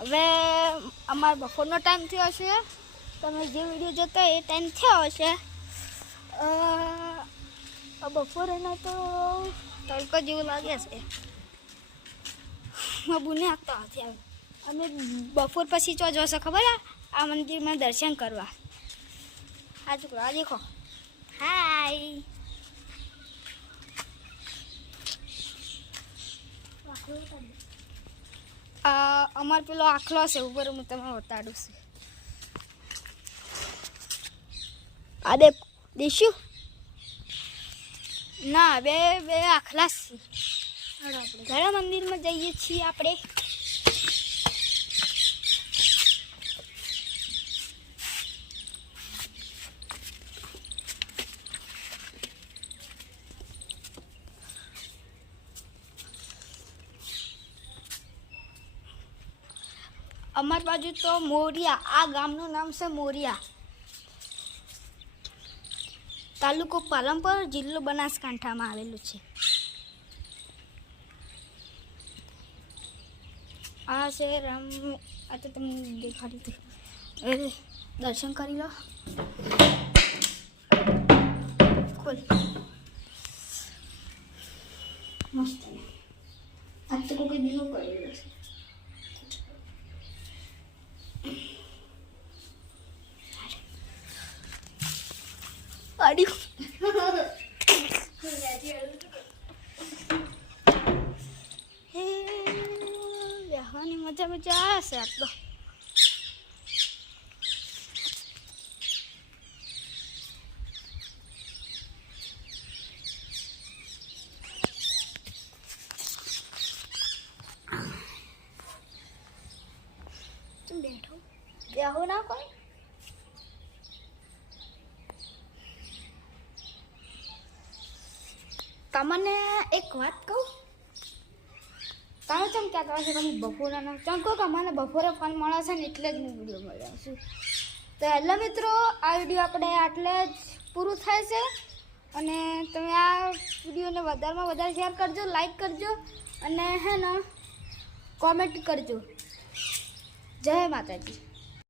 હવે અમારો બપોરનો ટાઈમ થયો છે. તમે જે વિડીયો જોતા એ ટાઈમ થયો હશે. બપોરેનો તો તડકો જેવું લાગે છે. બુને આપતા હતી અમે બપોર પછી ચો જોશો ખબર આ મંદિરમાં દર્શન કરવા. આ છોકરો આ દેખો. હાય અમાર પેલો આખલો છે ઉપર હું તમને બતાડું છું. આ દેશું ના બે આખલા છે. ઘણા મંદિરમાં જઈએ છીએ આપણે. અમારી બાજુ તો મોરિયા, આ ગામનું નામ છે મોરિયા, તાલુકો પાલનપુર, જિલ્લો બનાસકાંઠામાં આવેલું છે. આ છે રામ. આ તો તમને દેખાડી દઉં. દર્શન કરી લો. ખોલ મસ્ત. આ તો કોઈ બીજું કરેલું છે. બેહવાની મજા આવશે આ તો. બેઠો બેહો ના કોઈ. તમને એક વાત કહું, તમે ચમ ક્યાં કરો છો તમે બપોરના ચમ કહો કે અમને બપોરે ફોન મળે છે ને એટલે જ હું વિડીયો મળ્યો છું. તો હેલો મિત્રો, આ વિડીયો આપણે આટલે જ પૂરું થાય છે. અને તમે આ વિડીયોને વધારેમાં વધારે શેર કરજો, લાઈક કરજો અને હે ને કોમેન્ટ કરજો. જય માતાજી.